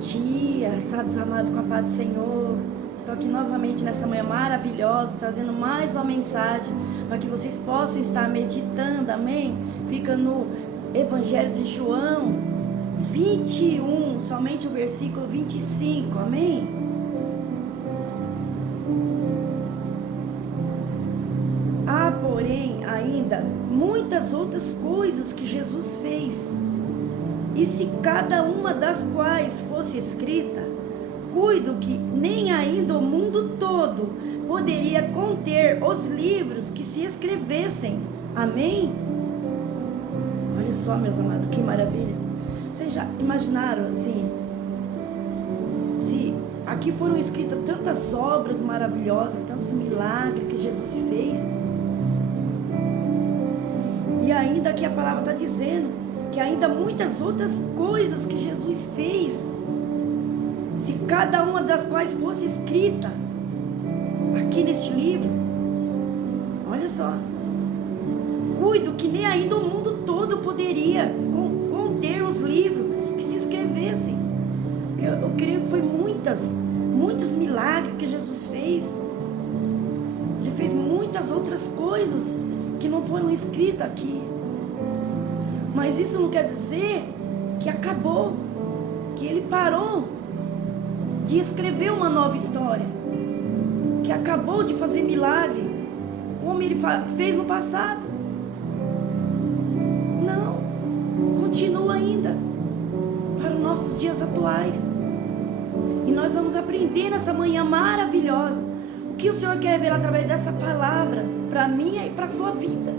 dia, amados amados, com a paz do Senhor. Estou aqui novamente nessa manhã maravilhosa, trazendo mais uma mensagem para que vocês possam estar meditando, amém? Fica no Evangelho de João 21, somente o versículo 25, amém? Há, porém, ainda muitas outras coisas que Jesus fez, e se cada uma das quais fosse escrita, cuido que nem ainda o mundo todo poderia conter os livros que se escrevessem. Amém? Olha só, meus amados, que maravilha. Vocês já imaginaram assim, se aqui foram escritas tantas obras maravilhosas, tantos milagres que Jesus fez, e ainda aqui a palavra está dizendo que ainda muitas outras coisas que Jesus fez, se cada uma das quais fosse escrita aqui neste livro, olha só, cuido que nem ainda o mundo todo poderia conter os livros que se escrevessem. Eu creio que foi muitos milagres que Jesus fez. Ele fez muitas outras coisas que não foram escritas aqui. Mas isso não quer dizer que acabou, que ele parou de escrever uma nova história, que acabou de fazer milagre, como ele fez no passado. Não, continua ainda para os nossos dias atuais. E nós vamos aprender nessa manhã maravilhosa o que o Senhor quer revelar através dessa palavra para mim e para a sua vida.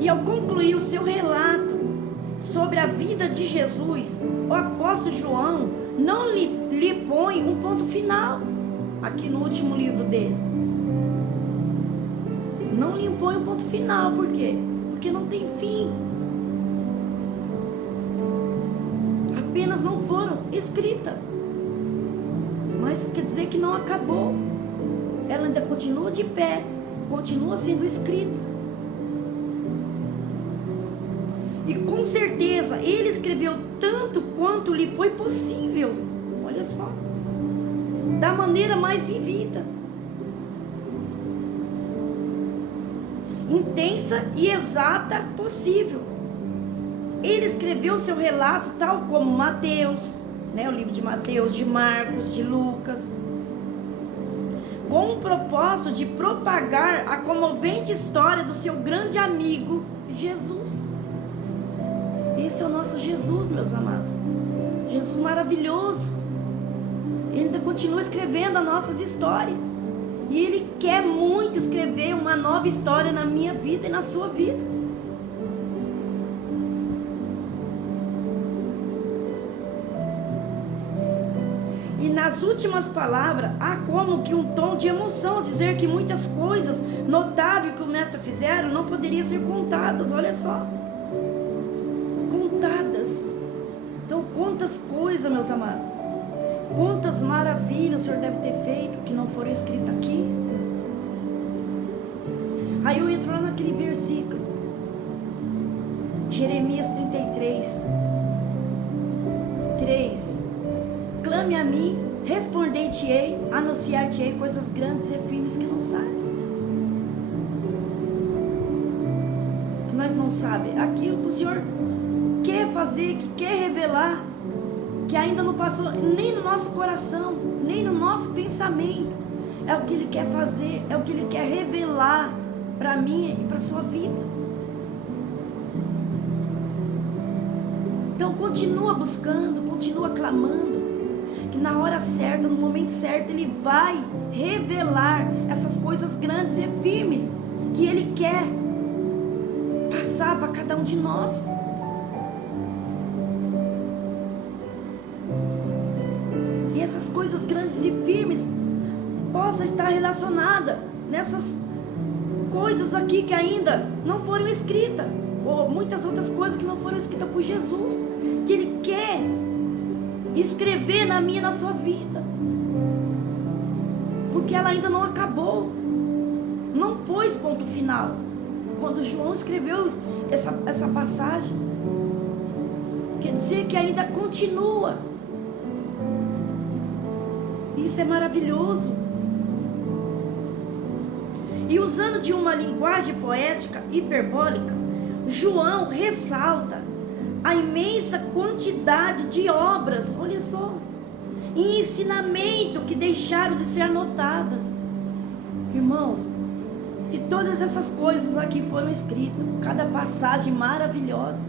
E ao concluir o seu relato sobre a vida de Jesus, o apóstolo João não lhe põe um ponto final aqui no último livro dele. Não lhe põe um ponto final. Por quê? Porque não tem fim. Apenas não foram escritas. Mas quer dizer que não acabou. Ela ainda continua de pé, continua sendo escrita. E com certeza ele escreveu tanto quanto lhe foi possível. Olha só, da maneira mais vivida, intensa e exata possível. Ele escreveu seu relato tal como Mateus, o livro de Mateus, de Marcos, de Lucas, com o propósito de propagar a comovente história do seu grande amigo Jesus. Esse é o nosso Jesus, meus amados. Jesus maravilhoso. Ele ainda continua escrevendo as nossas histórias. E Ele quer muito escrever uma nova história na minha vida e na sua vida. E nas últimas palavras, há como que um tom de emoção, dizer que muitas coisas notáveis que o mestre fizeram não poderiam ser contadas. Olha só. Então, quantas coisas, meus amados, quantas maravilhas o Senhor deve ter feito que não foram escritas aqui. Aí eu entro lá naquele versículo, Jeremias 33, 3: clame a mim, responder-te-ei, anunciar-te-ei coisas grandes e firmes que não sabem. Que nós não sabemos, aquilo que o Senhor quer fazer, que quer revelar, que ainda não passou nem no nosso coração, nem no nosso pensamento. É o que Ele quer fazer, é o que Ele quer revelar para mim e para a sua vida. Então continua buscando, continua clamando, que na hora certa, no momento certo, Ele vai revelar essas coisas grandes e firmes que Ele quer passar para cada um de nós. E essas coisas grandes e firmes possam estar relacionadas nessas coisas aqui que ainda não foram escritas, ou muitas outras coisas que não foram escritas por Jesus, que Ele quer escrever na minha e na sua vida, porque ela ainda não acabou, não pôs ponto final. Quando João escreveu essa passagem, quer dizer que ainda continua. Isso é maravilhoso. E usando de uma linguagem poética hiperbólica, João ressalta a imensa quantidade de obras, olha só, e ensinamento que deixaram de ser anotadas. Irmãos, se todas essas coisas aqui foram escritas, cada passagem maravilhosa,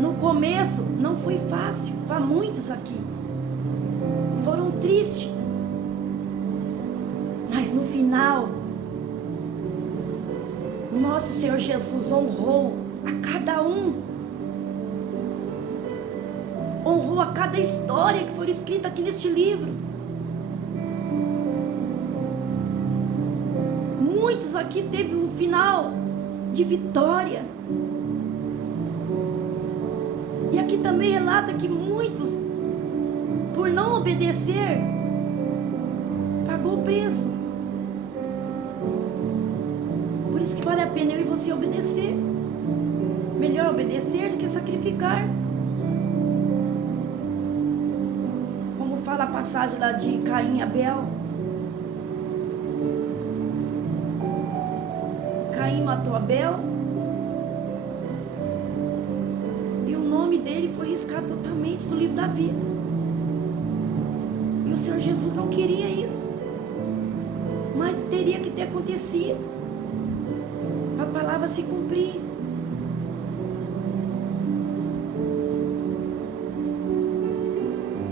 no começo não foi fácil para muitos aqui, foram tristes, mas no final, o nosso Senhor Jesus honrou a cada um, honrou a cada história que foi escrita aqui neste livro. Muitos aqui teve um final de vitória. E aqui também relata que muitos, por não obedecer, pagou o preço. Por isso que vale a pena eu e você obedecer. Melhor obedecer do que sacrificar. Como fala a passagem lá de Caim e Abel. Caim matou Abel. E o nome dele foi riscado totalmente do livro da vida. E o Senhor Jesus não queria isso. Mas teria que ter acontecido. A palavra se cumprir.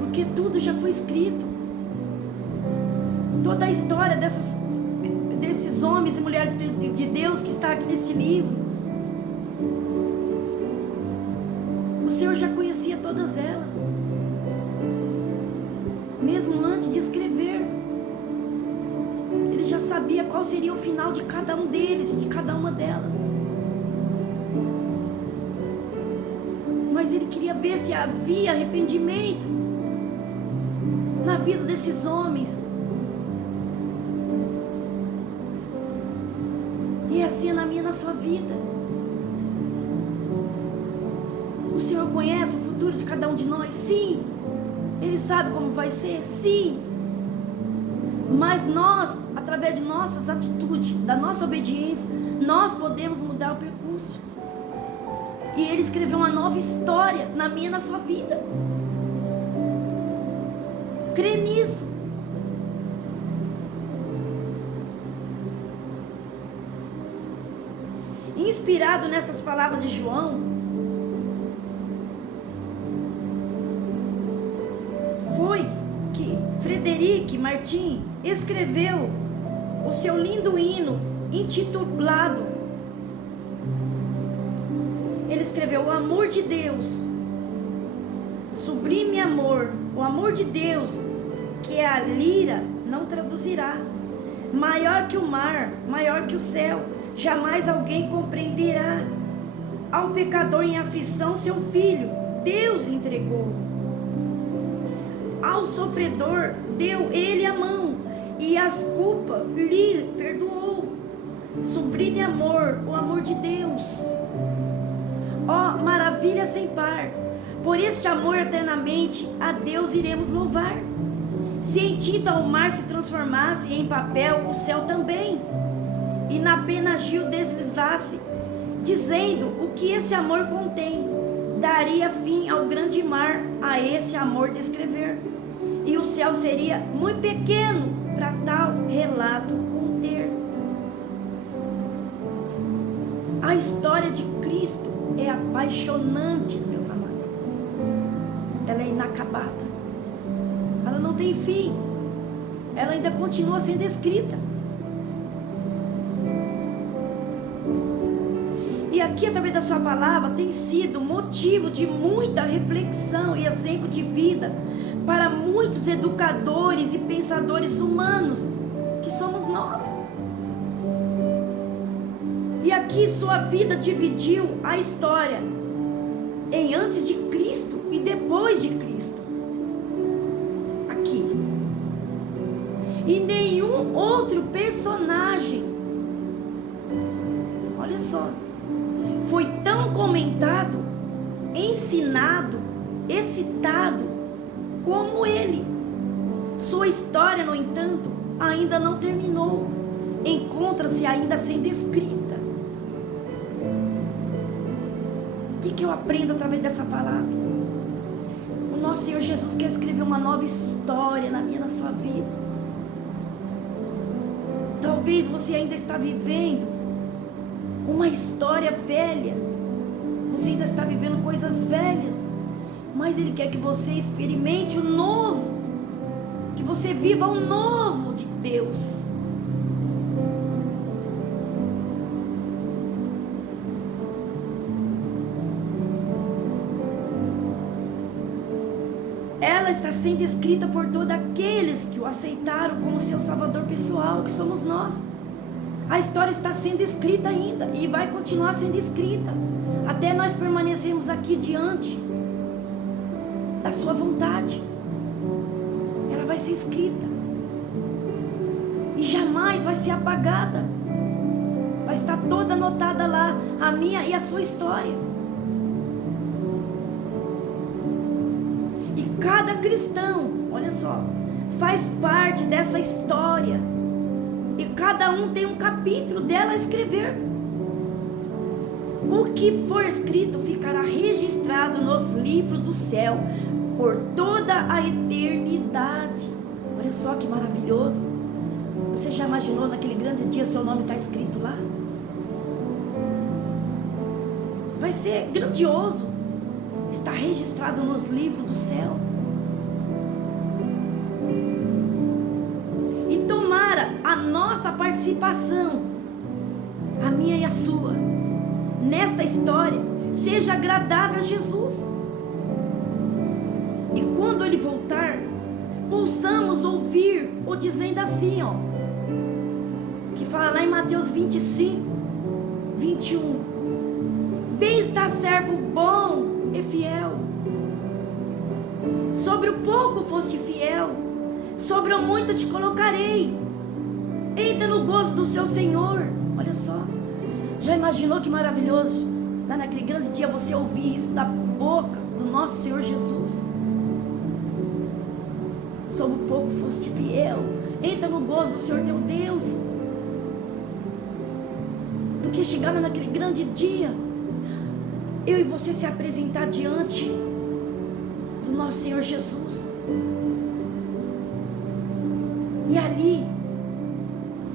Porque tudo já foi escrito. Toda a história desses homens e mulheres de Deus que está aqui nesse livro, o Senhor já conhecia todas elas, mesmo antes de escrever. Ele já sabia qual seria o final de cada um deles, de cada uma delas. Mas Ele queria ver se havia arrependimento na vida desses homens. E assim é na minha e na sua vida. O Senhor conhece o futuro de cada um de nós? Sim. Ele sabe como vai ser? Sim. Mas nós, através de nossas atitudes, da nossa obediência, nós podemos mudar o percurso. E Ele escreveu uma nova história na minha e na sua vida. Crê nisso. Inspirado nessas palavras de João, foi que Frederic Martin escreveu o seu lindo hino intitulado, ele escreveu: o amor de Deus, sublime amor, o amor de Deus, que a lira não traduzirá, maior que o mar, maior que o céu, jamais alguém compreenderá. Ao pecador em aflição seu filho Deus entregou, ao sofredor deu Ele a mão, e as culpas lhe perdoou. Sublime amor, o amor de Deus, ó maravilha sem par. Por este amor eternamente a Deus iremos louvar. Se em tinta o mar se transformasse, em papel o céu também, e na pena Gil deslizasse, dizendo o que esse amor contém, daria fim ao grande mar a esse amor descrever, e o céu seria muito pequeno para tal relato conter. A história de Cristo é apaixonante, meus amados. Ela é inacabada. Ela não tem fim. Ela ainda continua sendo escrita. E aqui, através da sua palavra, tem sido motivo de muita reflexão e exemplo de vida para muitos educadores e pensadores humanos, que somos nós. E aqui sua vida dividiu a história em antes de Cristo e depois de Cristo. Aqui. E nenhum outro personagem, olha só, foi tão comentado ensinado, excitado como ele. Sua história, no entanto, ainda não terminou. Encontra-se ainda sendo escrita. O que eu aprendo através dessa palavra? O nosso Senhor Jesus quer escrever uma nova história na minha e na sua vida. Talvez você ainda está vivendo uma história velha. Você ainda está vivendo coisas velhas. Mas Ele quer que você experimente o novo. Que você viva o novo de Deus. Ela está sendo escrita por todos aqueles que o aceitaram como seu salvador pessoal, que somos nós. A história está sendo escrita ainda e vai continuar sendo escrita até nós permanecermos aqui diante da sua vontade. Ela vai ser escrita e jamais vai ser apagada. Vai estar toda anotada lá, a minha e a sua história. E cada cristão, olha só, faz parte dessa história. E cada um tem um capítulo dela a escrever. O que for escrito ficará registrado nos livros do céu por toda a eternidade. Olha só que maravilhoso. Você já imaginou naquele grande dia seu nome está escrito lá? Vai ser grandioso. Está registrado nos livros do céu. E tomara a nossa participação, a minha e a sua, nesta história, seja agradável a Jesus. E quando Ele voltar, possamos ouvir o dizendo assim, ó, que fala lá em Mateus 25, 21. Bem está servo bom e fiel. Sobre o pouco foste fiel, sobre o muito te colocarei. Entra no gozo do seu Senhor. Olha só. Já imaginou que maravilhoso? Lá naquele grande dia você ouvir isso da boca do nosso Senhor Jesus. Sobre o pouco foste fiel. Entra no gozo do Senhor teu Deus. Do que chegar lá naquele grande dia, eu e você se apresentar diante do nosso Senhor Jesus. E ali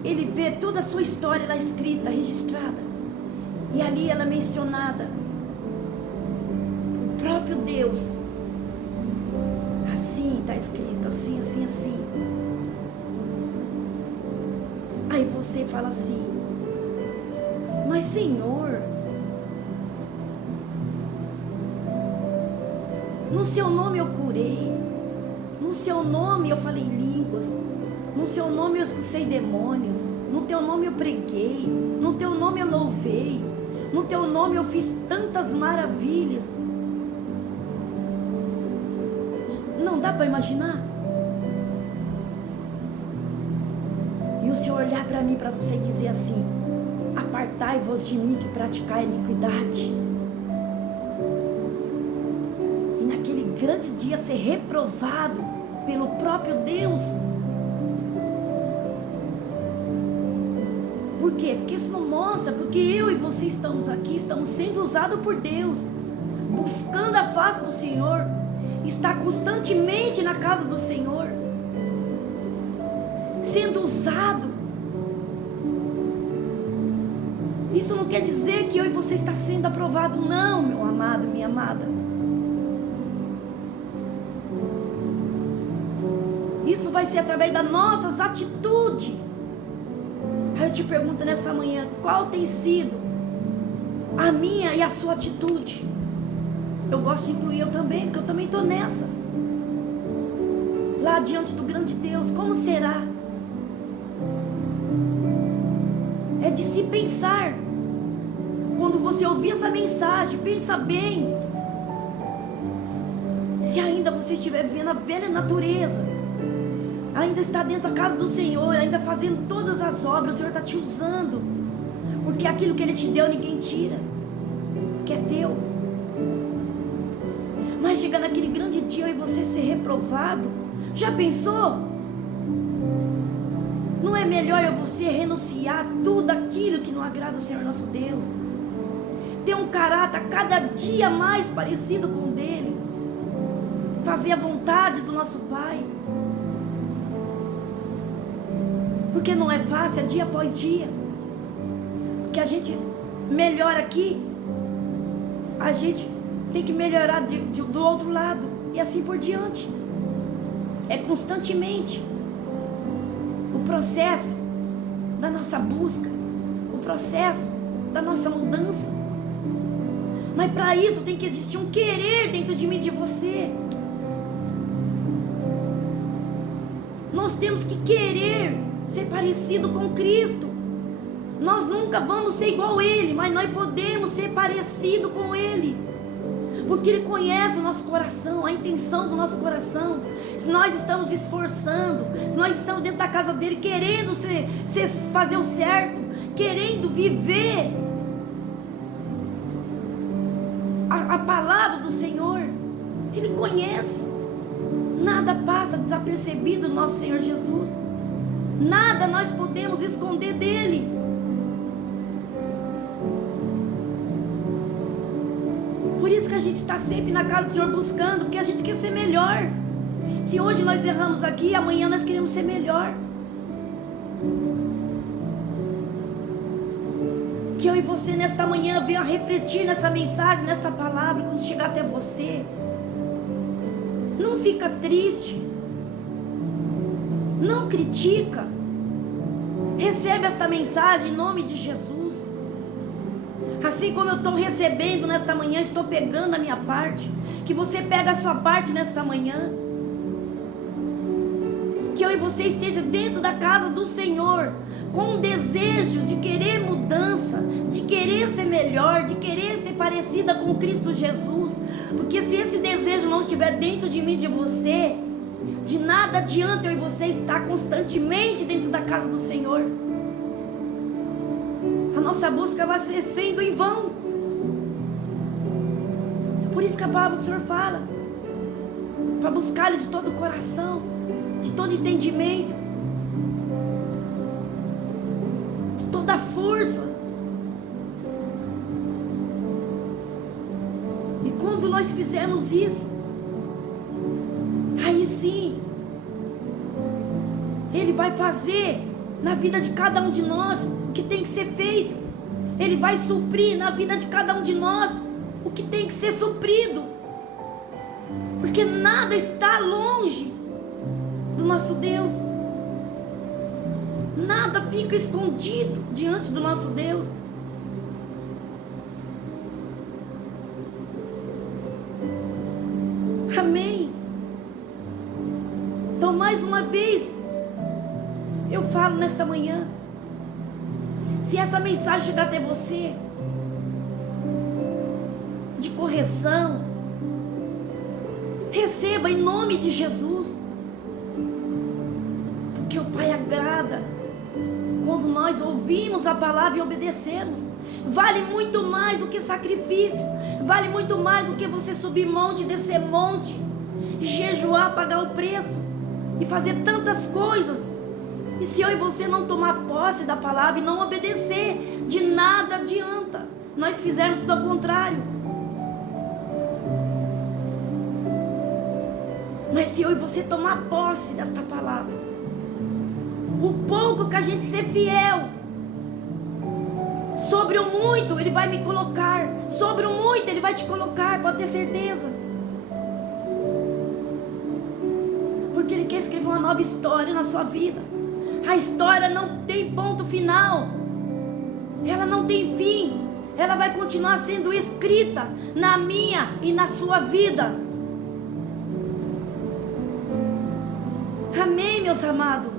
Ele vê toda a sua história lá escrita, registrada. E ali ela é mencionada. O próprio Deus. Assim está escrito, assim, assim, assim. Aí você fala assim: mas Senhor, no seu nome eu curei, no seu nome eu falei línguas, no seu nome eu expulsei demônios, no teu nome eu preguei, no teu nome eu louvei, no teu nome eu fiz tantas maravilhas. Não dá para imaginar? E o Senhor olhar para mim, para você, e dizer assim: apartai-vos de mim que praticai iniquidade. E naquele grande dia ser reprovado pelo próprio Deus. Por quê? Porque isso não mostra, porque eu e você estamos aqui, estamos sendo usados por Deus, buscando a face do Senhor, está constantemente na casa do Senhor, sendo usado. Isso não quer dizer que eu e você está sendo aprovado, não, meu amado, minha amada. Isso vai ser através das nossas atitudes. Aí eu te pergunto nessa manhã: qual tem sido a minha e a sua atitude? Eu gosto de incluir eu também, porque eu também estou nessa. Lá diante do grande Deus, como será? É de se pensar. Quando você ouvir essa mensagem, pensa bem. Se ainda você estiver vivendo a velha natureza, ainda está dentro da casa do Senhor, ainda fazendo todas as obras, o Senhor está te usando. Porque aquilo que Ele te deu, ninguém tira, que é teu. Mas chega naquele grande dia e você ser reprovado. Já pensou? Não é melhor você renunciar a tudo aquilo que não agrada ao Senhor nosso Deus? Ter um caráter cada dia mais parecido com o dele. Fazer a vontade do nosso Pai. Porque não é fácil, é dia após dia. Porque a gente melhora aqui, a gente tem que melhorar do outro lado. E assim por diante. É constantemente o processo da nossa busca, o processo da nossa mudança. Mas para isso tem que existir um querer dentro de mim e de você. Nós temos que querer ser parecido com Cristo. Nós nunca vamos ser igual a Ele, mas nós podemos ser parecido com Ele. Porque Ele conhece o nosso coração, a intenção do nosso coração. Se nós estamos esforçando, se nós estamos dentro da casa dEle, querendo fazer o certo, querendo viver a palavra do Senhor, Ele conhece. Nada passa desapercebido do nosso Senhor Jesus. Nada nós podemos esconder dEle. Por isso que a gente está sempre na casa do Senhor buscando, porque a gente quer ser melhor. Se hoje nós erramos aqui, amanhã nós queremos ser melhor. Que eu e você nesta manhã venham a refletir nessa mensagem, nessa palavra, quando chegar até você. Não fica triste. Não critica. Recebe esta mensagem em nome de Jesus. Assim como eu estou recebendo nesta manhã, estou pegando a minha parte. Que você pega a sua parte nesta manhã. Que eu e você esteja dentro da casa do Senhor, com um desejo de querer mudança, de querer ser melhor, de querer ser parecida com Cristo Jesus. Porque se esse desejo não estiver dentro de mim e de você, de nada adianta eu e você estar constantemente dentro da casa do Senhor. A nossa busca vai ser sendo em vão. Por isso que a palavra do Senhor fala, para buscar Ele de todo o coração, de todo entendimento, de toda a força. E quando nós fizermos isso, aí sim Ele vai fazer na vida de cada um de nós o que tem que ser feito. Ele vai suprir na vida de cada um de nós o que tem que ser suprido. Porque nada está longe do nosso Deus. Nada fica escondido diante do nosso Deus. Amém. Então, mais uma vez, eu falo nesta manhã, se essa mensagem chegar até você, de correção, receba em nome de Jesus. Porque o Pai agrada quando nós ouvimos a palavra e obedecemos. Vale muito mais do que sacrifício. Vale muito mais do que você subir monte, descer monte, jejuar, pagar o preço e fazer tantas coisas. E se eu e você não tomar posse da palavra e não obedecer, de nada adianta. Nós fizermos tudo ao contrário. Mas se eu e você tomar posse desta palavra, o pouco que a gente ser fiel, sobre o muito Ele vai me colocar, sobre o muito Ele vai te colocar, pode ter certeza. Porque Ele quer escrever uma nova história na sua vida. A história não tem ponto final, ela não tem fim, ela vai continuar sendo escrita na minha e na sua vida. Amém, meus amados.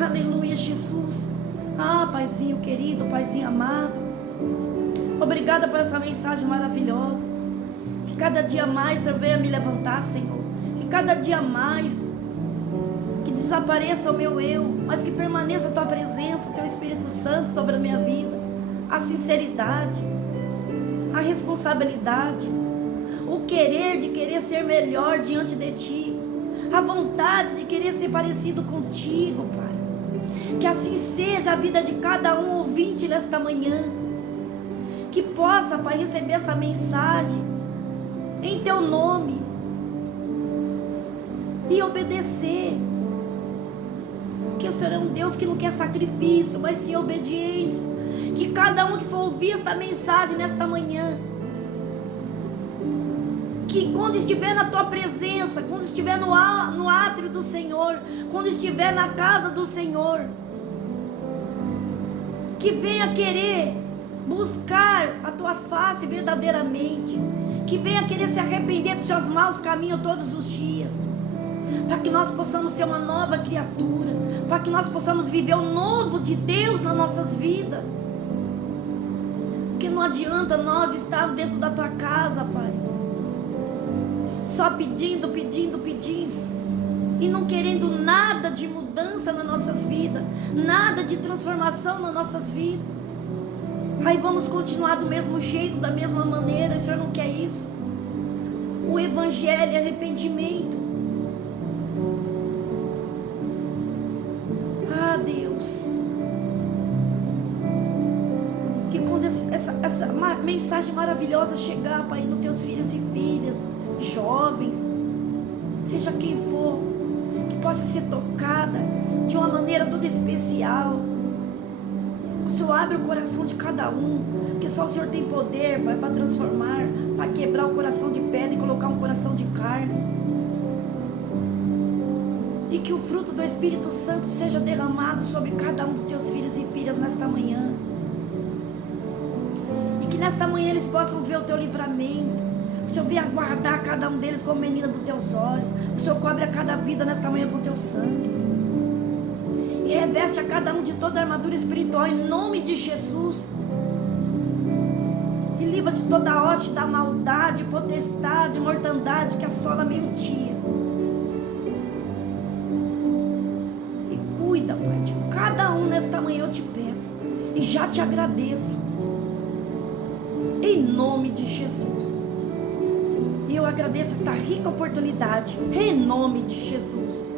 Aleluia, Jesus. Ah, Paizinho querido, Paizinho amado, obrigada por essa mensagem maravilhosa. Que cada dia mais o Senhor venha me levantar, Senhor. Que cada dia mais que desapareça o meu eu, mas que permaneça a Tua presença, o Teu Espírito Santo sobre a minha vida. A sinceridade, a responsabilidade, o querer de querer ser melhor diante de Ti, a vontade de querer ser parecido contigo, Pai. Que assim seja a vida de cada um ouvinte nesta manhã. Que possa, Pai, receber essa mensagem em Teu nome e obedecer. Que o Senhor é um Deus que não quer sacrifício, mas sim obediência. Que cada um que for ouvir essa mensagem nesta manhã, que quando estiver na Tua presença, quando estiver no átrio do Senhor, quando estiver na casa do Senhor, que venha querer buscar a Tua face verdadeiramente, que venha querer se arrepender dos seus maus caminhos todos os dias, para que nós possamos ser uma nova criatura, para que nós possamos viver o novo de Deus nas nossas vidas. Porque não adianta nós estarmos dentro da Tua casa, Pai, só pedindo, e não querendo nada de mudança nas nossas vidas, nada de transformação nas nossas vidas. Aí vamos continuar do mesmo jeito, da mesma maneira. O Senhor não quer isso. O Evangelho é arrependimento. Ah, Deus, que quando essa mensagem maravilhosa chegar, Pai, nos Teus filhos e filhas, jovens, seja quem for, que possa ser tocada de uma maneira toda especial. O Senhor abre o coração de cada um, que só o Senhor tem poder, Pai, para transformar, para quebrar o coração de pedra e colocar um coração de carne. E que o fruto do Espírito Santo seja derramado sobre cada um dos Teus filhos e filhas nesta manhã. E que nesta manhã eles possam ver o Teu livramento. O Senhor venha guardar cada um deles como menina dos Teus olhos. O Senhor cobre a cada vida nesta manhã com Teu sangue. E reveste a cada um de toda a armadura espiritual em nome de Jesus. E livra de toda a hoste da maldade, potestade, mortandade que assola meio-dia. E cuida, Pai, de cada um nesta manhã eu te peço. E já te agradeço. Em nome de Jesus. E eu agradeço esta rica oportunidade, em nome de Jesus.